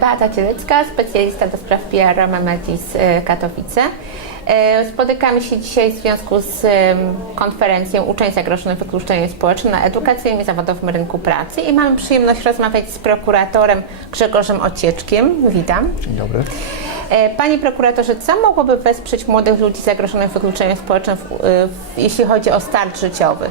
Beata Cielecka, specjalista do spraw PR Memetis e, Katowice. E, Spotykamy się dzisiaj w związku z konferencją Uczeń zagrożonych wykluczeniem społecznym na edukacyjnym i zawodowym rynku pracy i mamy przyjemność rozmawiać z prokuratorem Grzegorzem Ocieczkiem. Witam. Dzień dobry. E, Panie prokuratorze, co mogłoby wesprzeć młodych ludzi zagrożonych wykluczeniem społecznym, w, jeśli chodzi o start życiowy?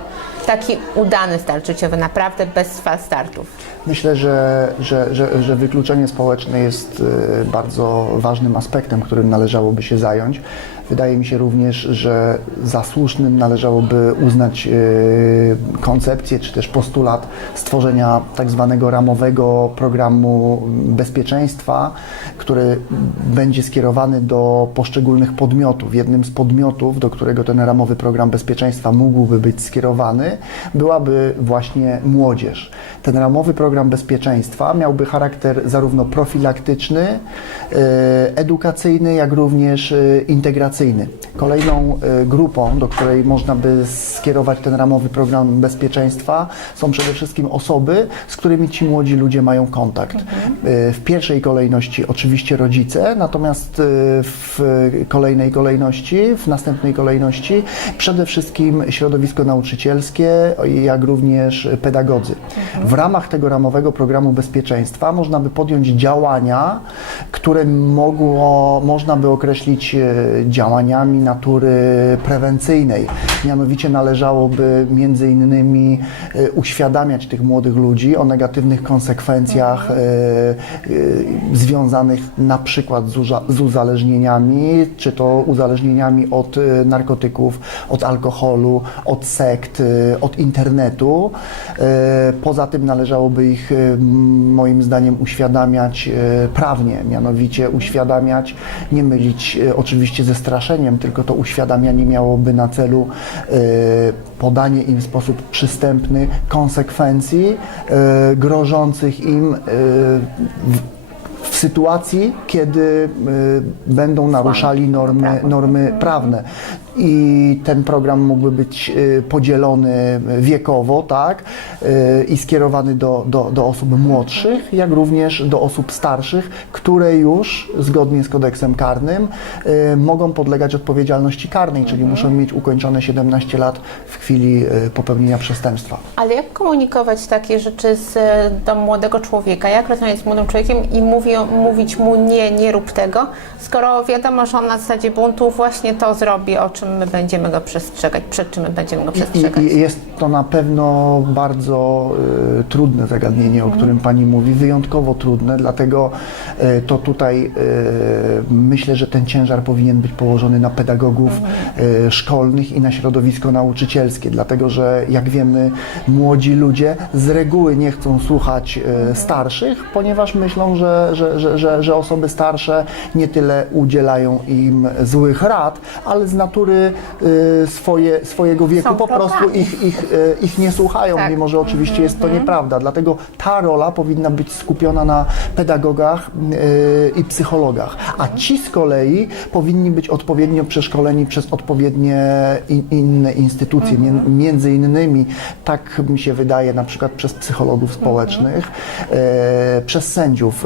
Taki udany start życiowy, naprawdę bez fal startów. Myślę, że, że, że, że wykluczenie społeczne jest y, bardzo ważnym aspektem, którym należałoby się zająć. Wydaje mi się również, że za słusznym należałoby uznać y, koncepcję czy też postulat stworzenia tak zwanego ramowego programu bezpieczeństwa, który będzie skierowany do poszczególnych podmiotów. Jednym z podmiotów, do którego ten ramowy program bezpieczeństwa mógłby być skierowany, byłaby właśnie młodzież. Ten ramowy program bezpieczeństwa miałby charakter zarówno profilaktyczny, y, edukacyjny, jak również y, integracyjny. Kolejną y, grupą, do której można by skierować ten ramowy program bezpieczeństwa, są przede wszystkim osoby, z którymi ci młodzi ludzie mają kontakt. Y, W pierwszej kolejności oczywiście rodzice, natomiast y, w kolejnej kolejności, w następnej kolejności przede wszystkim środowisko nauczycielskie, jak również pedagodzy. W ramach tego ramowego programu bezpieczeństwa można by podjąć działania, które mogło, można by określić e, działaniami natury prewencyjnej. Mianowicie należałoby między innymi e, uświadamiać tych młodych ludzi o negatywnych konsekwencjach e, e, związanych na przykład z, uza- z uzależnieniami, czy to uzależnieniami od narkotyków, od alkoholu, od sekt, od internetu. Poza tym należałoby ich moim zdaniem uświadamiać prawnie, mianowicie uświadamiać, nie mylić oczywiście ze straszeniem, tylko to uświadamianie miałoby na celu e, podanie im w sposób przystępny konsekwencji e, grożących im e, w, sytuacji, kiedy będą naruszali normy, normy prawne. I ten program mógłby być y, podzielony wiekowo, tak, y, i skierowany do, do, do osób młodszych, jak również do osób starszych, które już zgodnie z kodeksem karnym y, mogą podlegać odpowiedzialności karnej, czyli muszą mieć ukończone 17 lat w chwili popełnienia przestępstwa. Ale jak komunikować takie rzeczy z, do młodego człowieka? Jak rozmawiać z młodym człowiekiem i mówi, mówić mu nie, nie rób tego, skoro wiadomo, że on na zasadzie buntu właśnie to zrobi, o czym my będziemy go przestrzegać, przed czym my będziemy go przestrzegać? I, I jest to na pewno bardzo y, trudne zagadnienie, o którym Pani mówi, wyjątkowo trudne, dlatego y, to tutaj y, myślę, że ten ciężar powinien być położony na pedagogów y, szkolnych i na środowisko nauczycielskie, dlatego że jak wiemy, młodzi ludzie z reguły nie chcą słuchać y, starszych, ponieważ myślą, że, że, że, że, że osoby starsze nie tyle udzielają im złych rad, ale z natury y, swoje, swojego wieku. Są po prostu ich, ich, e, ich nie słuchają, Tak. mimo że oczywiście jest to nieprawda. Dlatego ta rola powinna być skupiona na pedagogach e, i psychologach, a ci z kolei powinni być odpowiednio przeszkoleni przez odpowiednie in, inne instytucje, Mien- między innymi, tak mi się wydaje, na przykład przez psychologów społecznych, przez sędziów,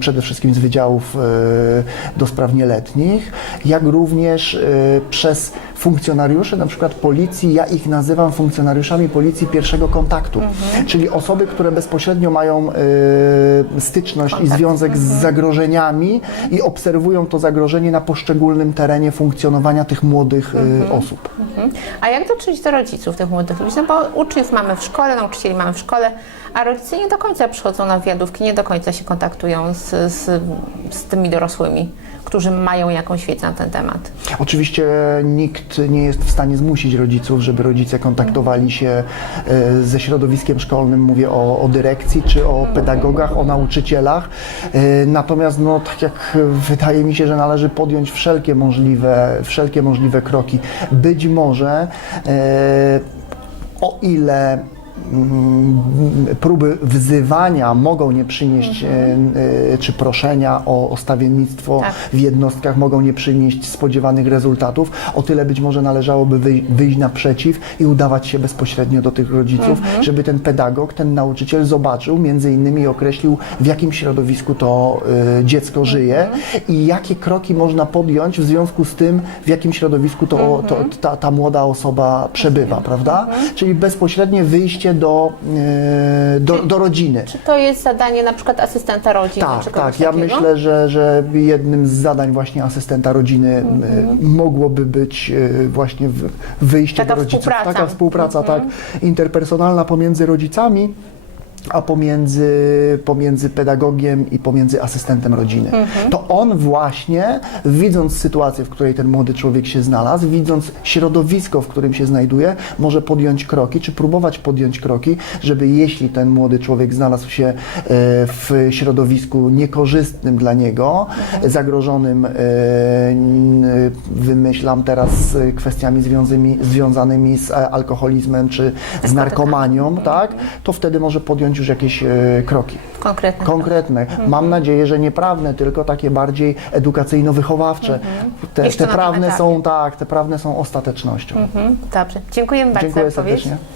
przede wszystkim z wydziałów do spraw nieletnich, jak również przez funkcjonariuszy na przykład policji, ja ich nazywam funkcjonariuszami policji pierwszego kontaktu, czyli osoby, które bezpośrednio mają e, styczność i związek z zagrożeniami i obserwują to zagrożenie na poszczególnym terenie funkcjonowania tych młodych e, osób. Mhm. A jak dotrzeć do rodziców tych młodych ludzi? No bo uczniów mamy w szkole, nauczycieli mamy w szkole, a rodzice nie do końca przychodzą na wywiadówki, nie do końca się kontaktują z, z, z tymi dorosłymi, którzy mają jakąś wiedzę na ten temat. Oczywiście nikt nie jest w stanie zmusić rodziców, żeby rodzice kontaktowali się e, ze środowiskiem szkolnym, mówię o, o dyrekcji, czy o pedagogach, o nauczycielach. E, Natomiast no, tak jak wydaje mi się, że należy podjąć wszelkie możliwe, wszelkie możliwe kroki. Być może e, o ile próby wzywania mogą nie przynieść, e, e, czy proszenia o, o stawiennictwo Tak. w jednostkach mogą nie przynieść spodziewanych rezultatów, o tyle być może należałoby wyj- wyjść naprzeciw i udawać się bezpośrednio do tych rodziców, żeby ten pedagog, ten nauczyciel zobaczył, między innymi określił, w jakim środowisku to y, dziecko żyje i jakie kroki można podjąć w związku z tym, w jakim środowisku to, to, ta, ta młoda osoba przebywa, prawda? Czyli bezpośrednie wyjście do, y, do, do rodziny. Czy to jest zadanie na przykład asystenta rodziny? Tak, tak. Ja takiego? myślę, że, że jednym z zadań właśnie asystenta rodziny y, mogłoby być y, właśnie wyjście Taka do rodziców. współpraca. Taka współpraca, tak, interpersonalna pomiędzy rodzicami. A pomiędzy, pomiędzy pedagogiem i pomiędzy asystentem rodziny. To on właśnie, widząc sytuację, w której ten młody człowiek się znalazł, widząc środowisko, w którym się znajduje, może podjąć kroki, czy próbować podjąć kroki, żeby jeśli ten młody człowiek znalazł się e, w środowisku niekorzystnym dla niego, zagrożonym, e, wymyślam teraz kwestiami związanymi, związanymi z e, alkoholizmem czy z narkomanią, tak, to wtedy może podjąć już jakieś e, kroki. Konkretne. Konkretne. Mam nadzieję, że nieprawne, tylko takie bardziej edukacyjno-wychowawcze. Te, Jeszcze te tym prawne są, tak, te prawne są ostatecznością. Mhm, Dobrze. Dziękujemy bardzo Dziękuję za odpowiedź. serdecznie.